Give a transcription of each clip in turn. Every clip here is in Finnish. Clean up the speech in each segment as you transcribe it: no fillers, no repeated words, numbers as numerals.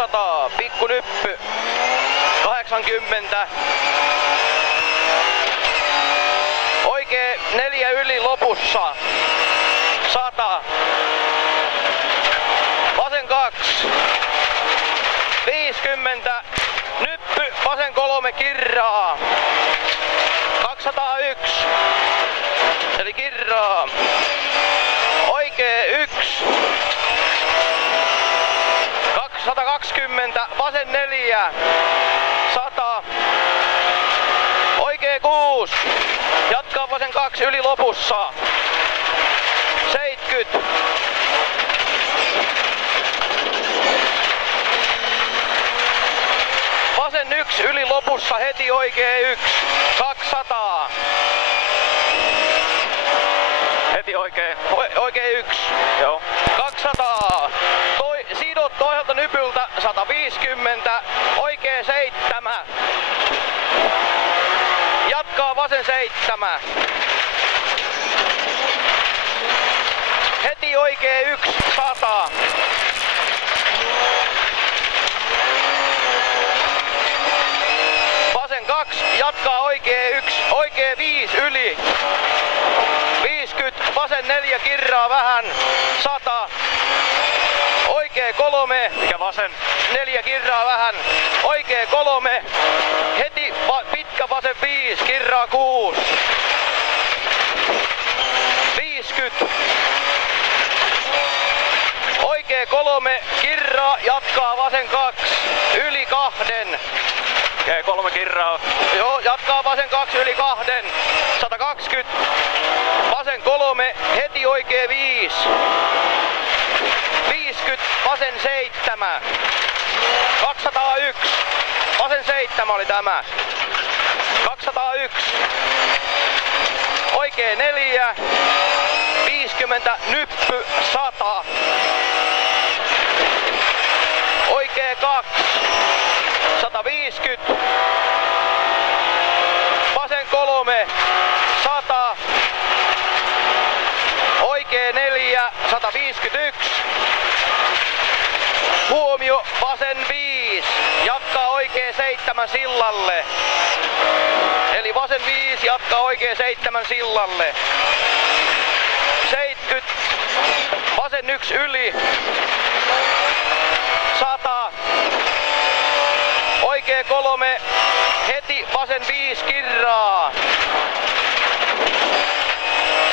200, pikku nyppy. 80. Oikee 4 yli lopussa. 100. Vasen 2. 50. Nyppy, vasen 3 kirraa. 201. Eli kirraa. Oikee 1. 120. Vasen 4. 100. Oikee 6. Jatkaa vasen 2 yli lopussa. 70. Vasen 1 yli lopussa heti oikee 1. 200. Heti oikein. Oikee 1. Joo. 200. Sidot toiselta nypyltä. 150. Oikee 7. Jatkaa vasen 7. Heti oikee 1. 100. Vasen 2. Jatkaa oikee 1. Oikee 5 yli. 50. Vasen 4 kirraa vähän. 100. Oikee 3. Mikä vasen? 4 kirraa vähän. Oikee 3. Heti pitkä vasen 5. Kirraa 6. 50. Oikee 3. Kirraa. Jatkaa vasen 2. Yli 2. Okei, 3 kirraa. Joo, jatkaa vasen 2 yli 2. 120. Vasen 3. Heti oikee 5. 50. Vasen 7. 201. Vasen 7 oli tämä. 201. Oikee 4. 50. Nyppy 100. Oikee 2. 150. Vasen 3. 100. Oikee 4. 151. Huomio, vasen 5. Jatkaa oikee 7 sillalle. Eli vasen 5 jatkaa oikee 7 sillalle. 70. Vasen 1 yli. 100. Oikee 3. Heti vasen 5 kirraa.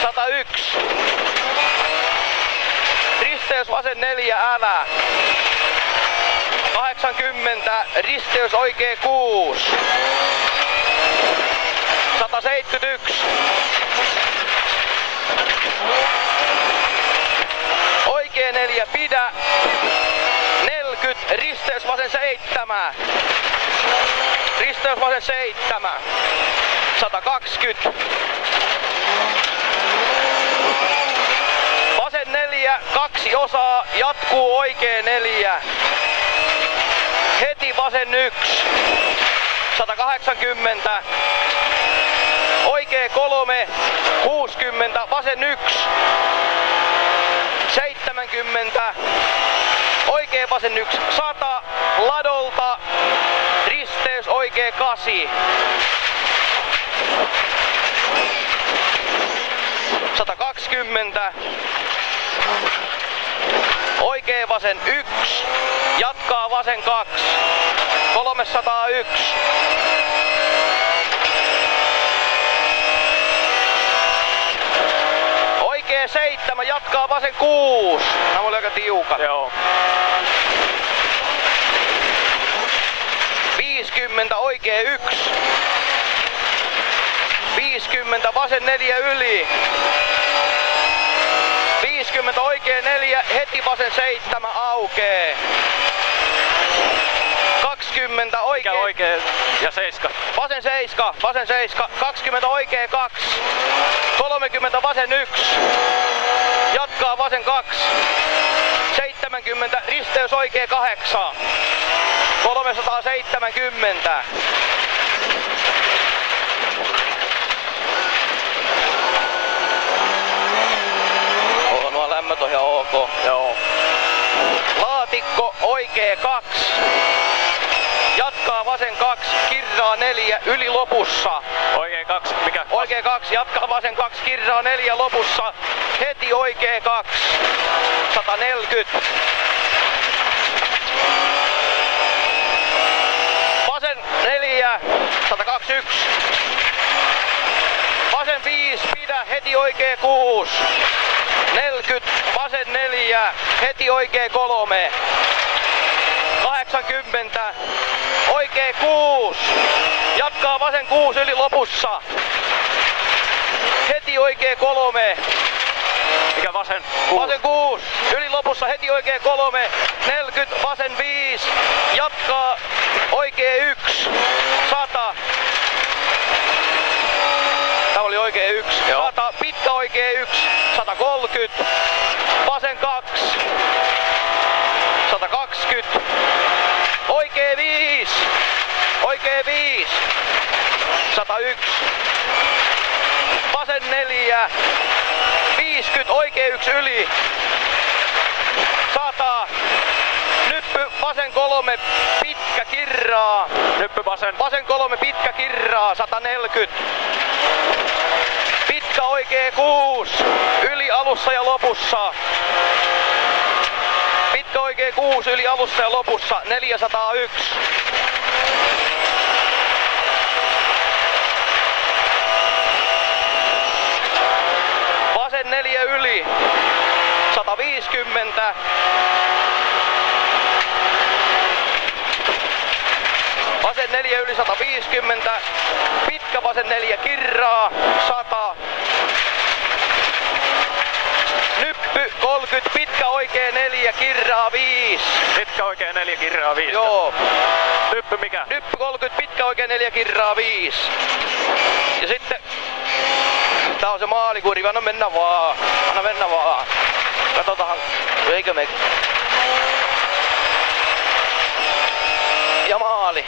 101. Risteys vasen 4 älä. 80. Risteys oikee 6. 171. Oikee 4 pidä. 40. Risteys vasen 7. Risteys vasen 7. 120. Vasen 4, 2 osaa, jatkuu oikee 4. Heti vasen 1. 180. Oikee 3. 60. Vasen 1. 70. Oikee vasen 1. 100. Ladolta. Risteys oikee 8. 120. Oikee vasen 1. Jatkaa vasen 2. 301. Oikee 7. Jatkaa vasen 6. Nämä oli aika tiukat. Joo. 50. Oikee 1. 50. Vasen 4 yli. 50. Oikee 4. Heti vasen 7 aukee. 20. Mikä oikee ja 7? Vasen 7. Vasen 7. 20. Oikee 2. 30. Vasen 1. Jatkaa vasen 2. 70. Risteys oikee 8. 370. Nuo lämmöt on ihan ok. Joo. laatikko, oikee 2. Jatkaa vasen 2, kirraa 4, yli lopussa. Oikee 2, mikä? Oikee 2, jatkaa vasen 2, kirraa 4 lopussa. Heti oikee 2. 140. Vasen 4, 121. Vasen 5, pidä, heti oikee 6. 40, vasen 4, heti oikee 3. 80, oikee 6. Jatkaa vasen 6 yli lopussa. Heti oikee 3. Mikä vasen? 6. Vasen 6, yli lopussa, heti oikee 3. 40, vasen 5. Jatkaa oikee 1. 100. Tämä oli oikee 1. 100, pitkä oikee 1. 130. Vasen 2. 120. Oikee 5. Oikee 5. 101. Vasen 4. 50. Oikee 1 yli. 100. Nyppy vasen 3. Pitkä kirraa. Nyppy vasen. Vasen 3. Pitkä kirraa. 140. Pitkä oikee 6. Yli alussa ja lopussa. Pitkä oikee 6 yli alussa ja lopussa. 401. Vasen 4 yli. 150. Vasen 4 yli 150. Pitkä vasen 4 kirraa. 100. Nyppy 30. Pitkä oikee 4 kirraa 5. Pitkä oikee 4, kirraa 5. Joo. Nyppy mikä? Nyppy 30. Pitkä oikee 4 kirraa 5. Ja sitten tää on se maalikuri. Anna mennä vaan. Anna mennä vaan. Katsotaan. Eikö me... Ja maali.